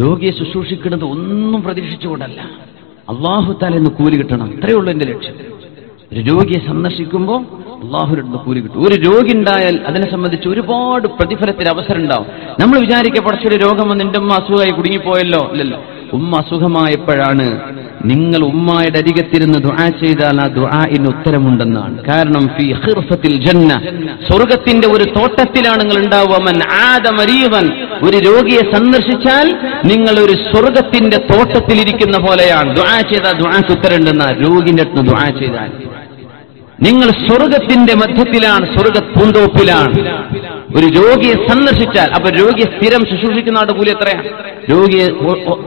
രോഗിയെ ശുശ്രൂഷിക്കുന്നത് ഒന്നും പ്രതീക്ഷിച്ചുകൊണ്ടല്ല, അല്ലാഹു തആല എന്ന് കൂലി കിട്ടണം. അത്രയേ ഉള്ളൂ എന്റെ ലക്ഷ്യം. ഒരു രോഗിയെ സന്ദർശിക്കുമ്പോൾ അല്ലാഹുവിന്റെ കൂലി കിട്ടും. ഒരു രോഗി ഉണ്ടായാൽ അതിനെ സംബന്ധിച്ച് ഒരുപാട് പ്രതിഫലത്തിന് അവസരം ഉണ്ടാവും. നമ്മൾ വിചാരിക്കുക പടച്ചൊരു രോഗം വന്ന് എന്റെ ഉമ്മ അസുഖമായി കുടുങ്ങിപ്പോയല്ലോ. ഇല്ലല്ലോ, ഉമ്മ അസുഖമായപ്പോഴാണ് നിങ്ങൾ ഉമ്മായുടെ അരികത്തിരുന്ന് ദുആ ചെയ്താൽ ആ ദുആഇന് ഉത്തരമുണ്ടെന്നാണ്. കാരണം ഫീ ഖിർഫത്തിൽ ജന്ന, സ്വർഗ്ഗത്തിന്റെ ഒരു തോട്ടത്തിലാണ് നിങ്ങൾ ഉണ്ടാവുക. മൻ ആദ മരീദൻ, ഒരു രോഗിയെ സന്ദർശിച്ചാൽ നിങ്ങൾ ഒരു സ്വർഗ്ഗത്തിന്റെ തോട്ടത്തിലിരിക്കുന്ന പോലെയാണ്. ദുആ ചെയ്താൽ ദുആക്ക് ഉത്തരമുണ്ടെന്നാ. രോഗിന്റെ അടുത്ത് ദുആ ചെയ്താൽ നിങ്ങൾ സ്വർഗ്ഗത്തിന്റെ മധ്യത്തിലാണ്, സ്വർഗ്ഗ പൂന്തോപ്പിലാണ്. ഒരു രോഗിയെ സന്ദർശിച്ചാൽ, അപ്പൊ രോഗിയെ സ്ഥിരം ശുശ്രൂഷിക്കുന്ന ആളുടെ കൂലി എത്രയാണ്? രോഗിയെ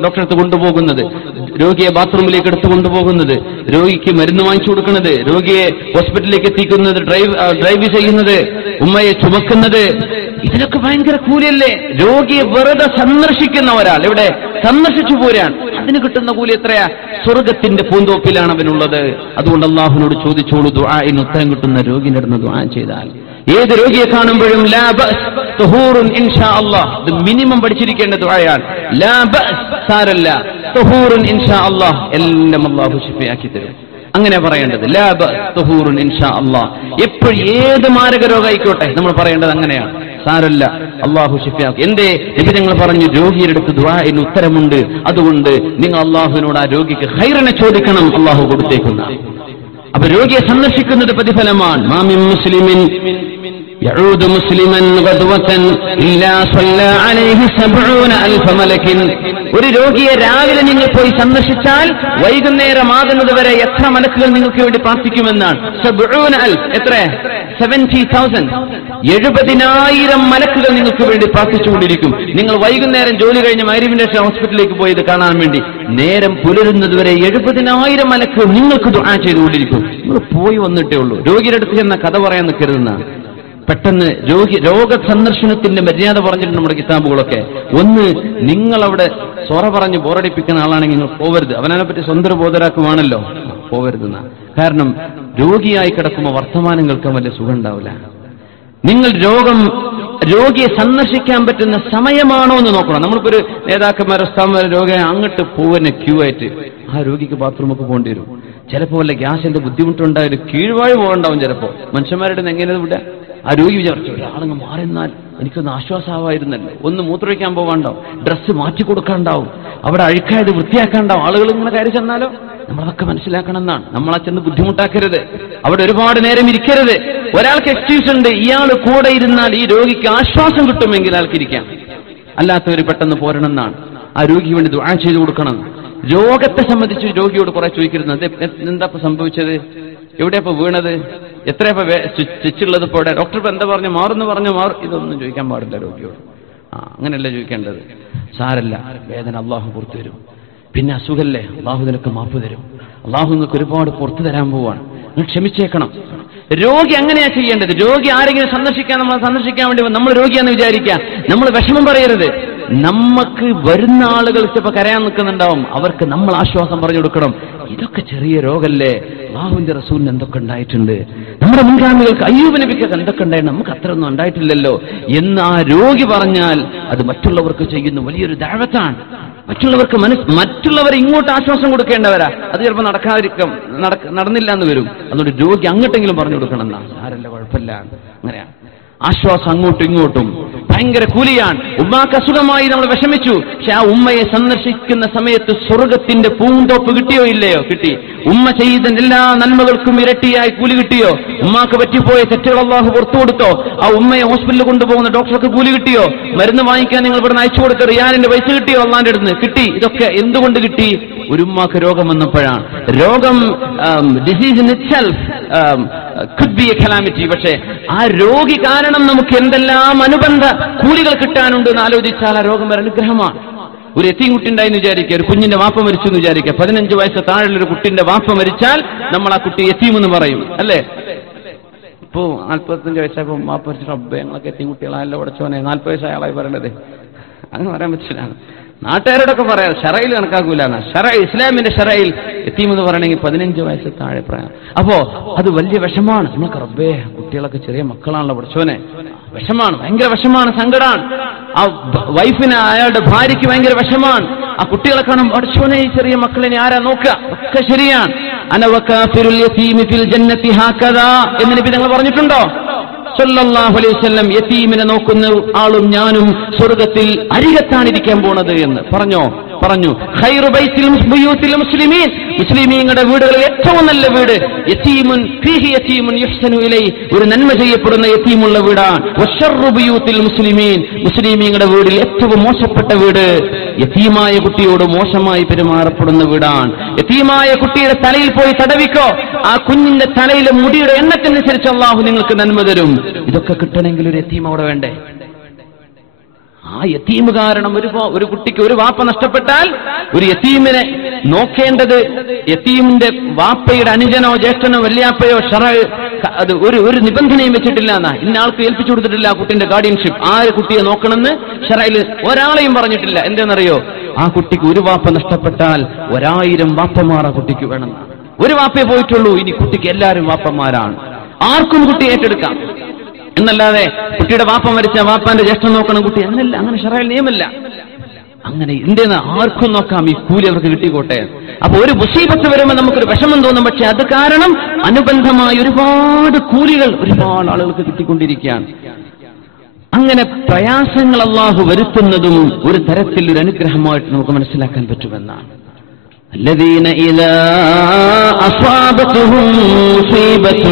ഡോക്ടറെ അടുത്ത് കൊണ്ടുപോകുന്നത്, രോഗിയെ ബാത്റൂമിലേക്ക് എടുത്തു കൊണ്ടുപോകുന്നത്, രോഗിക്ക് മരുന്ന് വാങ്ങിച്ചു കൊടുക്കുന്നത്, രോഗിയെ ഹോസ്പിറ്റലിലേക്ക് എത്തിക്കുന്നത്, ഡ്രൈവ് ചെയ്യുന്നത്, ഉമ്മയെ ചുമക്കുന്നത്, ഇതിനൊക്കെ ഭയങ്കര കൂലിയല്ലേ? രോഗിയെ വെറുതെ സന്ദർശിക്കുന്ന ഒരാൾ ഇവിടെ സന്ദർശിച്ചു പോരാൻ, അതിന് കിട്ടുന്ന കൂലി എത്രയാ? സ്വർഗത്തിന്റെ പൂന്തോപ്പിലാണ് അവനുള്ളത്. അതുകൊണ്ട് അല്ലാഹുവിനോട് ചോദിച്ചോളൂ, ദുആഇന് ഉത്തരം കിട്ടുന്ന രോഗിന്റെ അടുത്ത് ദുആ ചെയ്താൽ. ഏത് രോഗിയെ കാണുമ്പോഴും ലാ ബഅസ് തുഹൂറുൻ ഇൻഷാ അല്ലാഹ്, ഇത് മിനിമം പഠിച്ചിരിക്കേണ്ട ദുആയാണ്. ലാ ബഅസ്, സാരല്ല, തുഹൂറുൻ ഇൻഷാ അല്ലാഹ്, എല്ലാം അല്ലാഹു ശിഫയാക്കി തരും. അങ്ങനെ പറയേണ്ടത്. ലാ ബഅസ് തുഹൂറുൻ ഇൻഷാ അല്ലാഹ്. എപ്പോഴും ഏത് മാരക രോഗമായിക്കോട്ടെ നമ്മൾ പറയേണ്ടത് അങ്ങനെയാണ്. സാരല്ല, അല്ലാഹു ശിഫയാക്കും. എന്തേ നബി തങ്ങൾ പറഞ്ഞു, രോഗിയുടെ അടുത്ത് ദുആഇന് ഉത്തരമുണ്ട്. അതുകൊണ്ട് നിങ്ങൾ അല്ലാഹുവിനോട് ആ രോഗിക്ക് ഖൈറിനെ ചോദിക്കണം, അല്ലാഹു കൊടുത്തേക്കുന്ന. അപ്പൊ രോഗിയെ സന്ദർശിക്കുന്നത് പ്രതിഫലമാണ്. മാമിൻ മുസ്ലിമിൻ യഊദു മുസ്ലിമൻ ഗദ്വതൻ ഇല്ലാ സ്വല്ലാ അലൈഹി 70,000 മലക്കിൻ. ഒരു രോഗിയെ രാവിലെ നിങ്ങൾ പോയി സന്ദർശിച്ചാൽ വൈകുന്നേരമാകുന്നത് വരെ എത്ര മലക്കുകൾ നിങ്ങൾക്ക് വേണ്ടി പ്രാർത്ഥിക്കുമെന്നാണ്. 70,000, എത്ര? 70,000, 70,000 മലക്കുകൾ നിങ്ങൾക്ക് വേണ്ടി പ്രാർത്ഥിച്ചുകൊണ്ടിരിക്കും. നിങ്ങൾ വൈകുന്നേരം ജോലി കഴിഞ്ഞ് മഗ്‌രിബിന്റെ ശേഷം ഹോസ്പിറ്റലിലേക്ക് പോയത് കാണാൻ വേണ്ടി നേരം പുലരുന്നത് വരെ 70,000 മലക്കുകൾ നിങ്ങൾക്ക് ദുആ ചെയ്തുകൊണ്ടിരിക്കും. നിങ്ങൾ പോയി വന്നിട്ടേ ഉള്ളൂ. രോഗിയുടെ അടുത്ത് ചെന്ന കഥ പറയാൻ നിൽക്കരുതെന്നാണ്. പെട്ടെന്ന് രോഗ സന്ദർശനത്തിന്റെ മര്യാദ പറഞ്ഞിട്ടുണ്ട് നമ്മുടെ കിതാബുകളൊക്കെ. ഒന്ന്, നിങ്ങളവിടെ സൊറ പറഞ്ഞ് ബോറടിപ്പിക്കുന്ന ആളാണെങ്കിൽ നിങ്ങൾ പോവരുത്. അവനെ പറ്റി സ്വന്തം ബോധരാക്കുവാണല്ലോ, പോവരുതെന്ന. കാരണം രോഗിയായി കിടക്കുമ്പോൾ വർത്തമാനം കേൾക്കാൻ വലിയ സുഖം ഉണ്ടാവില്ല. നിങ്ങൾ രോഗിയെ സന്ദർശിക്കാൻ പറ്റുന്ന സമയമാണോ എന്ന് നോക്കണം. നമ്മളിപ്പോ ഒരു നേതാക്കന്മാരോ സ്ഥാപന രോഗിയെ അങ്ങോട്ട് പോവുന്ന ക്യൂ ആയിട്ട് ആ രോഗിക്ക് ബാത്റൂമൊക്കെ പോകേണ്ടി വരും. ചിലപ്പോൾ വല്ല ഗ്യാസിന്റെ ബുദ്ധിമുട്ടുണ്ടായാലും കീഴ്വാഴ് പോകണ്ടാവും. ചിലപ്പോൾ മനുഷ്യന്മാരുടെ എങ്ങനെ വിടാം? ആ രോഗി വിചാരിച്ചു, ഒരാളങ്ങ് മാറിന്നാൽ എനിക്കൊന്ന് ആശ്വാസമായിരുന്നല്ലോ. ഒന്ന് മൂത്രമൊഴിക്കാൻ പോകാണ്ടാവും, ഡ്രസ്സ് മാറ്റി കൊടുക്കാണ്ടാവും, അവിടെ അഴുക്കായത് വൃത്തിയാക്കാണ്ടാവും. ആളുകൾ ഇങ്ങനെ കയറി ചെന്നാലോ? നമ്മളതൊക്കെ മനസ്സിലാക്കണം എന്നാണ്. നമ്മളെ ചെന്ന് ബുദ്ധിമുട്ടാക്കരുത്, അവിടെ ഒരുപാട് നേരം ഇരിക്കരുത്. ഒരാൾക്ക് എക്സ്ക്യൂസ് ഉണ്ട്, ഇയാൾ കൂടെ ഇരുന്നാൽ ഈ രോഗിക്ക് ആശ്വാസം കിട്ടുമെങ്കിൽ ആൾക്ക് ഇരിക്കാം, അല്ലാത്തവർ പെട്ടെന്ന് പോരണം എന്നാണ്. ആ രോഗിക്ക് വേണ്ടി ദുആ ചെയ്തു കൊടുക്കണം. രോഗത്തെ സംബന്ധിച്ച് രോഗിയോട് കുറെ ചോദിക്കരുത്. എന്താ സംഭവിച്ചത്? എവിടെയപ്പോ വീണത്? എത്രയപ്പോ സ്റ്റിച്ചുള്ളത്? ഇപ്പോൾ ഡോക്ടർ ഇപ്പൊ എന്താ പറഞ്ഞു? മാറുന്നു പറഞ്ഞു മാറും. ഇതൊന്നും ചോദിക്കാൻ പാടില്ല രോഗിയോട്. അങ്ങനെയല്ല ചോദിക്കേണ്ടത്. സാരല്ല, വേദന അള്ളാഹു പുറത്തു തരും. പിന്നെ അസുഖല്ലേ, അള്ളാഹു നിനക്ക് മാപ്പ് തരും. അള്ളാഹു നിങ്ങൾക്ക് ഒരുപാട് പുറത്തു തരാൻ പോവാണ്, നിങ്ങൾ ക്ഷമിച്ചേക്കണം. രോഗി അങ്ങനെയാ ചെയ്യേണ്ടത്. രോഗി ആരെങ്കിലും നമ്മളെ സന്ദർശിക്കാൻ വേണ്ടി നമ്മൾ രോഗിയാന്ന് വിചാരിക്കാം, നമ്മൾ വിഷമം പറയരുത്. നമുക്ക് വരുന്ന ആളുകൾ ചിലപ്പോൾ കരയാൻ നിൽക്കുന്നുണ്ടാവും, അവർക്ക് നമ്മൾ ആശ്വാസം പറഞ്ഞു കൊടുക്കണം. ഇതൊക്കെ ചെറിയ രോഗല്ലേ, അല്ലാഹുവിന്റെ റസൂലിന് എന്തൊക്കെ ഉണ്ടായിട്ടുണ്ട്, നമ്മുടെ മുൻഗാമികൾക്ക് അയ്യൂബ് നബിക്ക് എന്തൊക്കെ ഉണ്ടായിരുന്നു, നമുക്ക് അത്രയൊന്നും ഉണ്ടായിട്ടില്ലല്ലോ എന്ന് ആ രോഗി പറഞ്ഞാൽ അത് മറ്റുള്ളവർക്ക് ചെയ്യുന്ന വലിയൊരു ദഅവത്താണ്. മറ്റുള്ളവർ ഇങ്ങോട്ട് ആശ്വാസം കൊടുക്കേണ്ടവരാ. അത് ചിലപ്പോൾ നടന്നില്ല എന്ന് വരും. അതുകൊണ്ട് രോഗി അങ്ങോട്ടെങ്കിലും പറഞ്ഞു കൊടുക്കണം എന്നാ. ആരല്ല, കുഴപ്പമില്ല, അങ്ങനെയാണ്. ആശ്വാസം അങ്ങോട്ടും ഇങ്ങോട്ടും ഭയങ്കര കൂലിയാണ്. ഉമ്മാക്ക് അസുഖമായി നമ്മൾ വിഷമിച്ചു, പക്ഷെ ആ ഉമ്മയെ സന്ദർശിക്കുന്ന സമയത്ത് സ്വർഗത്തിന്റെ പൂന്തോപ്പ് കിട്ടിയോ ഇല്ലയോ? കിട്ടി. ഉമ്മ ചെയ്ത എല്ലാ നന്മകൾക്കും ഇരട്ടിയായി കൂലി കിട്ടിയോ? ഉമ്മാക്ക് പറ്റിപ്പോയ തെറ്റുകൾ അല്ലാഹു പുറത്തു കൊടുത്തോ? ആ ഉമ്മയെ ഹോസ്പിറ്റലിൽ കൊണ്ടുപോകുന്ന ഡോക്ടർക്ക് കൂലി കിട്ടിയോ? മരുന്ന് വാങ്ങിക്കാൻ നിങ്ങൾ ഇവിടെ അയച്ചു കൊടുത്ത റിയാലിന്റെ പൈസ കിട്ടിയോ? അള്ളാന്റെ അടുത്ത് കിട്ടി. ഇതൊക്കെ എന്തുകൊണ്ട് കിട്ടി? ഒരു ഉമ്മാക്ക് രോഗം വന്നപ്പോഴാണ്. രോഗം disease in itself could be a calamity. പക്ഷേ ആ രോഗി കാരണം നമുക്ക് എന്തെല്ലാം അനുബന്ധ കൂലികൾ കിട്ടാനുണ്ട് എന്ന് ആലോചിച്ചാൽ ആ രോഗം ഒരു അനുഗ്രഹമാണ്. ഒരു എത്തീം കുട്ടി ഉണ്ടായെന്ന് വിചാരിക്കുക, ഒരു കുഞ്ഞിന്റെ വാപ്പ മരിച്ചു എന്ന് വിചാരിക്കുക. 15 വയസ്സ് താഴെയുള്ള ഒരു കുട്ടിന്റെ വാപ്പ മരിച്ചാൽ നമ്മൾ ആ കുട്ടി എത്തീം എന്ന് പറയും, അല്ലേ? ഇപ്പോ 45 വയസ്സായപ്പോ വാപ്പ മരിച്ചു, റബ്ബേ ഞങ്ങളൊക്കെ എത്തീം കുട്ടികളായല്ലോ, ഉടച്ചോനെ. 40 വയസ്സായ ആളായി പറയണത് അങ്ങനെ പറയാൻ പറ്റില്ല. നാട്ടുകാരോടൊക്കെ പറയാം ഷറയിൽ കണക്കാക്കൂല. ഇസ്ലാമിന്റെ ഷറയിൽ യതീം എന്ന് പറയണമെങ്കിൽ 15 വയസ്സ് താഴെ പ്രായം. അപ്പോ അത് വലിയ വിഷമാണ്. നമുക്ക് റബ്ബേ കുട്ടികളൊക്കെ ചെറിയ മക്കളാണല്ലോ പഠിച്ചോനെ, വിഷമാണ്, ഭയങ്കര വിഷമാണ്, സങ്കടമാണ്. ആ വൈഫിന് അയാളുടെ ഭാര്യയ്ക്ക് ഭയങ്കര വിഷമാണ്. ആ കുട്ടികളെ കാണും, പഠിച്ചോനെ ഈ ചെറിയ മക്കളിനെ ആരാ നോക്കുക? ഒക്കെ ശരിയാണ്. അനവകാഫിറുൽ യതീമി ഫിൽ ജന്നതി ഹാകദാ എന്ന് നബി തങ്ങൾ പറഞ്ഞിട്ടുണ്ടോ സല്ലല്ലാഹു അലൈഹി വസല്ലം? യതീമിനെ നോക്കുന്ന ആളും ഞാനും സ്വർഗ്ഗത്തിൽ അരികത്താണിരിക്കാൻ പോണത് എന്ന് പറഞ്ഞു. ഖൈറു ബൈത്തിൽ ബുയൂത്തിൽ മുസ്ലിമീൻ, മുസ്ലിമീങ്ങളുടെ വീടുകളിൽ ഏറ്റവും നല്ല വീട് യതീമുൻ ഫീഹി യതീമുൻ യുഹ്സനു ഇലൈ, ഒരു നന്മ ചെയ്യപ്പെടുന്ന യതീമുള്ള വീടാണ്. വശർറു ബുയൂത്തിൽ മുസ്ലിമീൻ, മുസ്ലിമീങ്ങളുടെ വീടിൽ ഏറ്റവും മോശപ്പെട്ട വീട് യതീമായ കുട്ടിയോട് മോശമായി പെരുമാറപ്പെടുന്ന വീടാണ്. യതീമായ കുട്ടിയുടെ തലയിൽ പോയി തടവിക്കോ, ആ കുഞ്ഞിന്റെ തലയിലെ മുടിയുടെ എണ്ണത്തിനനുസരിച്ച് അള്ളാഹു നിങ്ങൾക്ക് നന്മ തരും. ഇതൊക്കെ കിട്ടണമെങ്കിൽ ഒരു യതീം അവിടെ വേണ്ടേ? ആ യതീം കാരണം ഒരു കുട്ടിക്ക് ഒരു വാപ്പ നഷ്ടപ്പെട്ടാൽ ഒരു യതീമിനെ നോക്കേണ്ടത് യതീമിന്റെ വാപ്പയുടെ അനുജനോ ജ്യേഷ്ഠനോ വല്യാപ്പയോ അത് ഒരു നിബന്ധനയും വെച്ചിട്ടില്ല എന്നാ. ഇന്ന ആൾക്ക് ഏൽപ്പിച്ചു കൊടുത്തിട്ടില്ല ആ കുട്ടിന്റെ ഗാർഡിയൻഷിപ്പ്. ആര് കുട്ടിയെ നോക്കണമെന്ന് ഷറയിൽ ഒരാളെയും പറഞ്ഞിട്ടില്ല. എന്താണെന്നറിയോ? ആ കുട്ടിക്ക് ഒരു വാപ്പ നഷ്ടപ്പെട്ടാൽ 1000 വാപ്പമാർ ആ കുട്ടിക്ക് വേണം. ഒരു വാപ്പയെ പോയിട്ടുള്ളൂ, ഇനി കുട്ടിക്ക് എല്ലാവരും വാപ്പന്മാരാണ്. ആർക്കും കുട്ടി ഏറ്റെടുക്കാം എന്നല്ലാതെ കുട്ടിയുടെ വാപ്പ മരിച്ച വാപ്പാന്റെ ജ്യേഷ്ഠം നോക്കണം കുട്ടി എന്നല്ല, അങ്ങനെ ശറഅയിൽ നിയമല്ല. അങ്ങനെ എന്തെന്ന് ആർക്കും നോക്കാം, ഈ കൂലി അവർക്ക് കിട്ടിക്കോട്ടെ. അപ്പൊ ഒരു മുസീബത്ത് വരുമ്പോൾ നമുക്കൊരു വിഷമം തോന്നും, പക്ഷെ അത് കാരണം അനുബന്ധമായ ഒരുപാട് കൂലികൾ ഒരുപാട് ആളുകൾക്ക് കിട്ടിക്കൊണ്ടിരിക്കുകയാണ്. അങ്ങനെ പ്രയാസങ്ങൾ അല്ലാഹു വരുത്തുന്നതും ഒരു തരത്തിൽ ഒരു അനുഗ്രഹമായിട്ട് നമുക്ക് മനസ്സിലാക്കാൻ പറ്റുമെന്നാണ്. الذين إذا أصابتهم مصيبة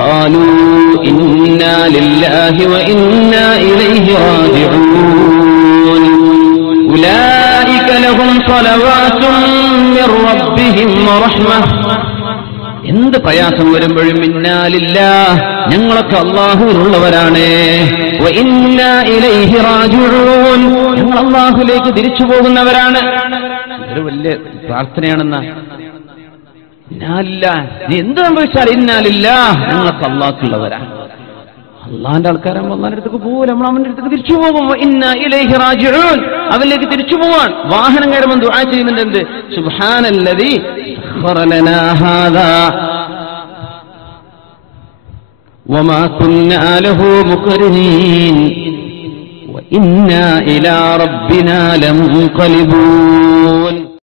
قالوا إنا لله وإنا إليه راجعون أولئك لهم صلوات من ربهم ورحمة. എന്ത് പ്രയാസം വരുമ്പോഴും ഇന്നാ ലില്ലാഹ്, ഞങ്ങളൊക്കെ അല്ലാഹുവിനുള്ളവരാണ്, വ ഇന്നാ ഇലൈഹി റാജിഊൻ, ഞങ്ങൾ അല്ലാഹുവിലേക്ക് തിരിച്ചു പോകുന്നവരാണ്. ഒരു വലിയ പ്രാർത്ഥനയാണെന്ന നീ എന്ത് സംഭവിച്ചാൽ ഇന്നാ ലില്ലാഹ്, ഞങ്ങളൊക്കെ അല്ലാഹുവിനുള്ളവരാണ്. അള്ളാന്റെ ആൾക്കാരാകുമ്പോൾ അള്ളാന്റെ അടുത്തേക്ക് പോകില്ല, നമ്മൾ അവന്റെ അടുത്തേക്ക് തിരിച്ചു പോകും. ഇന്നാ ഇലൈഹി റാജിഊൻ, അവനിലേക്ക് തിരിച്ചു പോവാൻ. വാഹനം കയറുമ്പോൾ ദുആ ചെയ്യുന്നുണ്ട്, എന്ത് സുബ്ഹാനല്ലദീ സഖറ ലനാ ഹാദാ വമാ കുന്നാ ലഹു മുഖ്രിനീൻ വഇന്നാ ഇലാ റബ്ബിനാ ലമുൻഖലിബൂൻ.